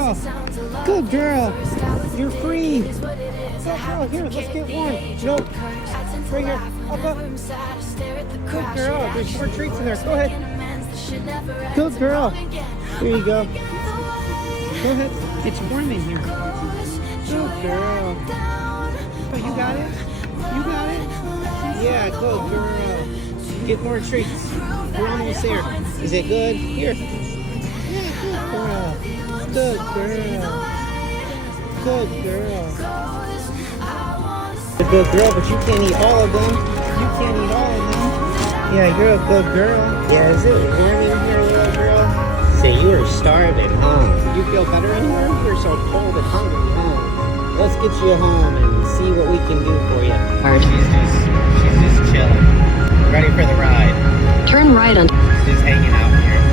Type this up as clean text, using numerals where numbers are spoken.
Oh, good girl. You're free. Good girl. Here, let's get warm. Nope. Bring her up, up. Good girl. There's more treats in there. Go ahead. Good girl. Here you go. Go ahead. It's warm in here. Good girl. Oh, you got it? You got it? Yeah, good girl. Get more treats. We're almost there. Is it good? Here. Yeah, good girl. Good girl. A good girl, but you can't eat all of them. You can't eat all of them. Yeah, you're a good girl. Yeah, is it warm in here, little girl? Say, you were starving, huh? You feel better in here? You were so cold and hungry, huh? Let's get you home and see what we can do for you. She's just chilling. Ready for the ride. Turn right on. Just hanging out here.